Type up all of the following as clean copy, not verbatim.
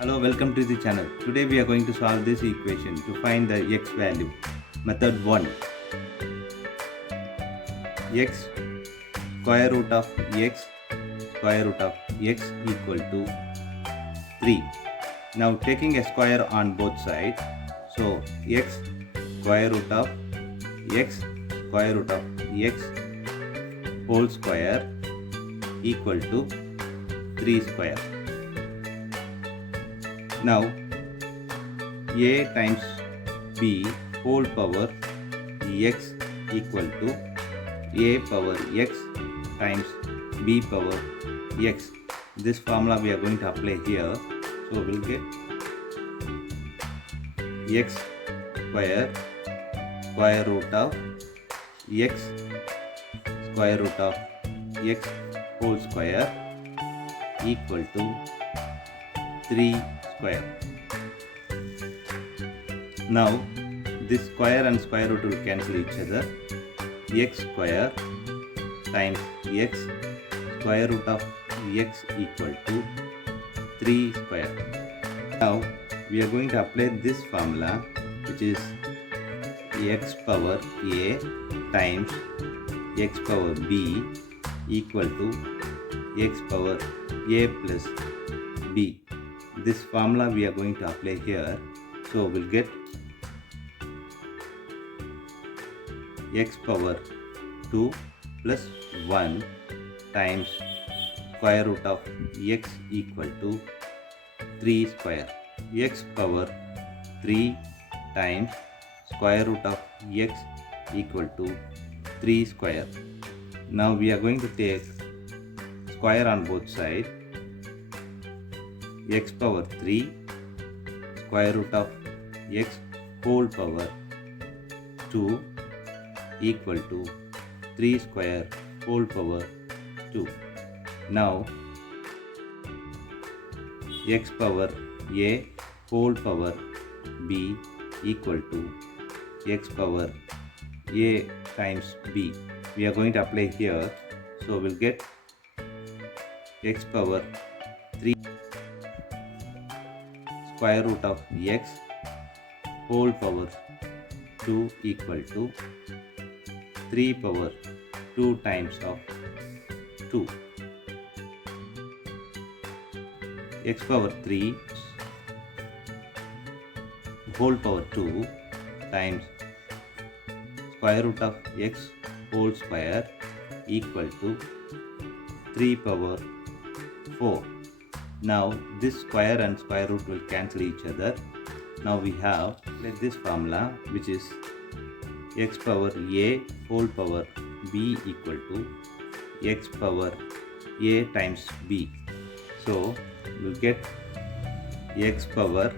Hello, welcome to the channel. Today we are going to solve this equation to find the x value. Method 1. X square root of x square root of x equal to 3. Now taking a square on both sides. So x square root of x square root of x whole square equal to 3 square. Now a times b whole power x equal to a power x times b power x. This formula we are going to apply here. So we'll get x square root of x square root of x whole square equal to 3 square. Now this square and square root will cancel each other. X square times x square root of x equal to 3 square. Now we are going to apply this formula, which is x power a times x power b equal to x power a plus b. This formula we are going to apply here. So we'll get x power 2 plus 1 times square root of x equal to 3 square. X power 3 times square root of x equal to 3 square. Now we are going to take square on both sides. X power 3 square root of x whole power 2 equal to 3 square whole power 2. Now x power a whole power b equal to x power a times b. We are going to apply here. So we'll get x power 3 square root of x whole power 2 equal to 3 power 2 times of 2. X power 3 whole power 2 times square root of x whole square equal to 3 power 4. Now this square and square root will cancel each other. Now we have like this formula, which is x power a whole power b equal to x power a times b. So we'll get x power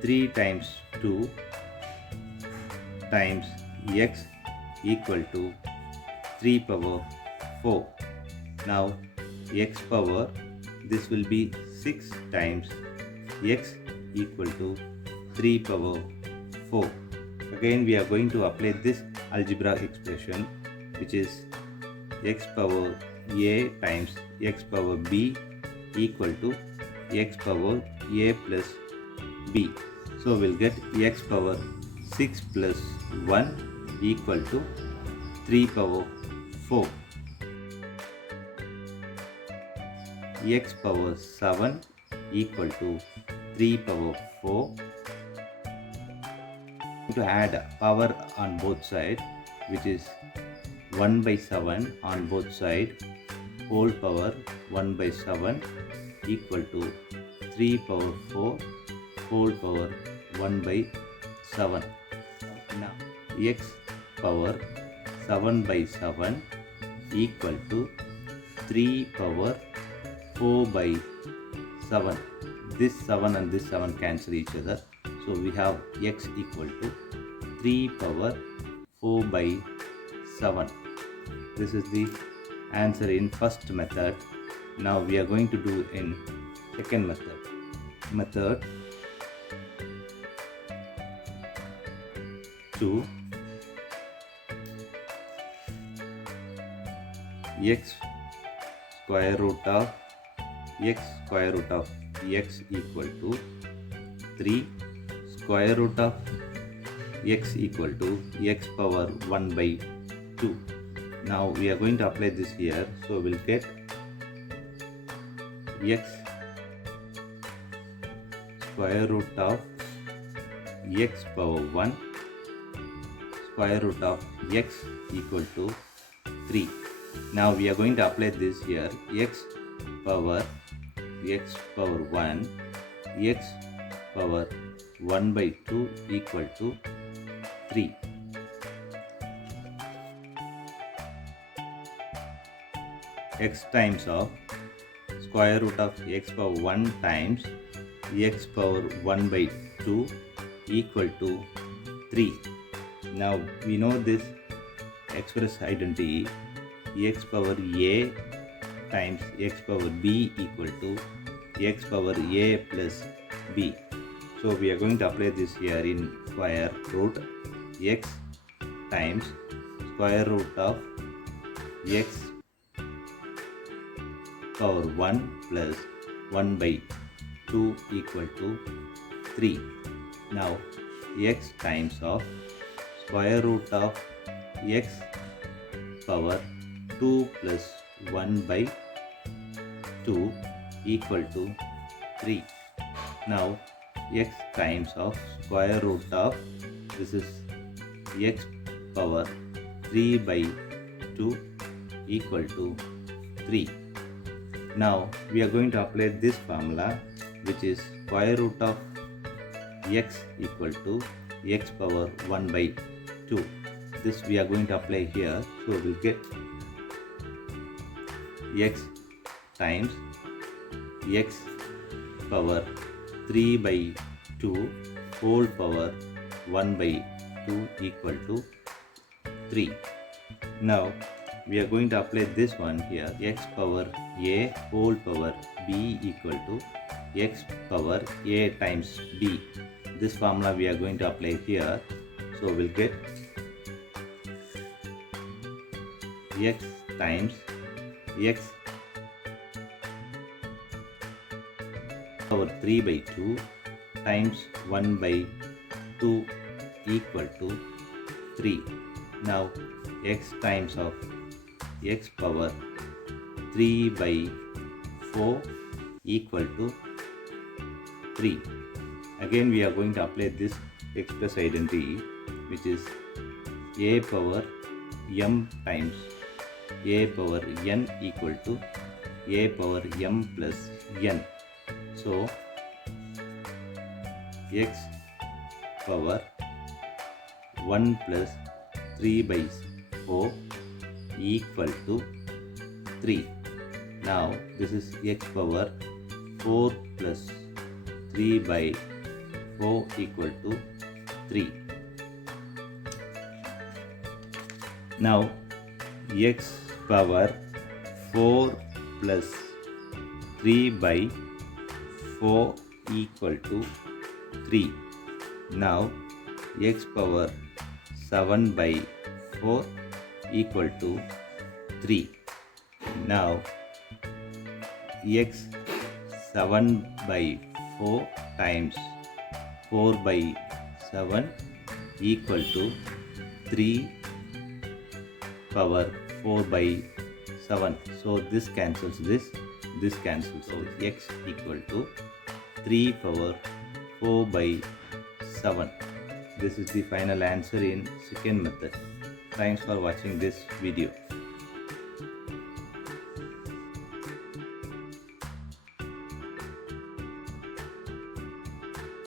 3 times 2 times x equal to 3 power 4. Now x power, this will be 6 times x equal to 3 power 4. Again we are going to apply this algebra expression, which is x power a times x power b equal to x power a plus b. So we'll get x power 6 plus 1 equal to 3 power 4. X power 7 equal to 3 power 4. To add power on both sides, which is 1 by 7 on both sides, whole power 1 by 7 equal to 3 power 4 whole power 1 by 7. Now x power 7 by 7 equal to 3 power 4 by 7. This 7 and this 7 cancel each other. So we have x equal to 3 power 4 by 7. This is the answer in first method. Now we are going to do in second method. Method 2. X square root of x square root of x equal to 3, square root of x equal to x power 1 by 2. Now we are going to apply this here, so we'll get x square root of x power 1 square root of x equal to 3. Now we are going to apply this here, x power 1 x power 1 by 2 equal to 3. X times of square root of x power 1 times x power 1 by 2 equal to 3. Now we know this express identity, x power a times x power b equal to x power a plus b. So we are going to apply this here in square root x times square root of x power 1 plus 1 by 2 equal to 3. Now x times of square root of x power 2 plus 1 by 2 equal to 3. Now x times of square root of, this is x power 3 by 2 equal to 3. Now we are going to apply this formula, which is square root of x equal to x power 1 by 2. This we are going to apply here, so we'll get x times x power 3 by 2 whole power 1 by 2 equal to 3. Now we are going to apply this one here, x power a whole power b equal to x power a times b. This formula we are going to apply here, so we'll get x times x power 3 by 2 times 1 by 2 equal to 3. Now x times of x power 3 by 4 equal to 3. Again we are going to apply this express identity, which is a power m times a power n equal to a power m plus n. So x power 1 plus 3 by 4 equal to 3. Now this is x power 4 plus 3 by 4 equal to 3. Now x power 4 plus 3 by 4 equal to 3. Now x power 7 by 4 equal to 3. Now x 7 by 4 times 4 by 7 equal to 3 power 4 by 7. So this cancels this cancels. So x equal to 3 power 4 by 7. This is the final answer in second method. Thanks for watching this video.